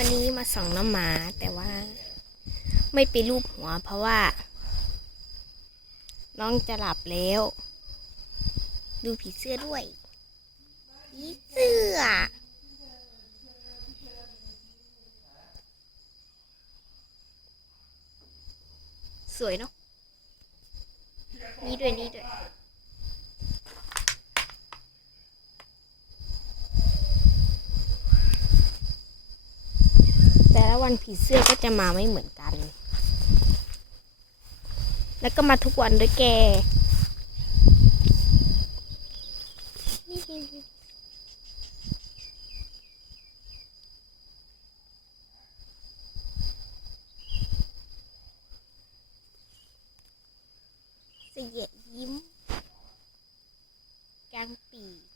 วันนี้มาส่องน้ำหมาแต่ว่า ไม่ไปรูปหัว เพราะว่า น้องจะหลับแล้ว ดูผีเสื้อด้วย ผีเสื้อ สวยเนาะนี่ด้วยนี่ด้วย แต่ละวันผีเสื้อก็จะมาไม่เหมือนกัน แล้วก็มาทุกวันด้วยแกเสียยิ้มกลางปีก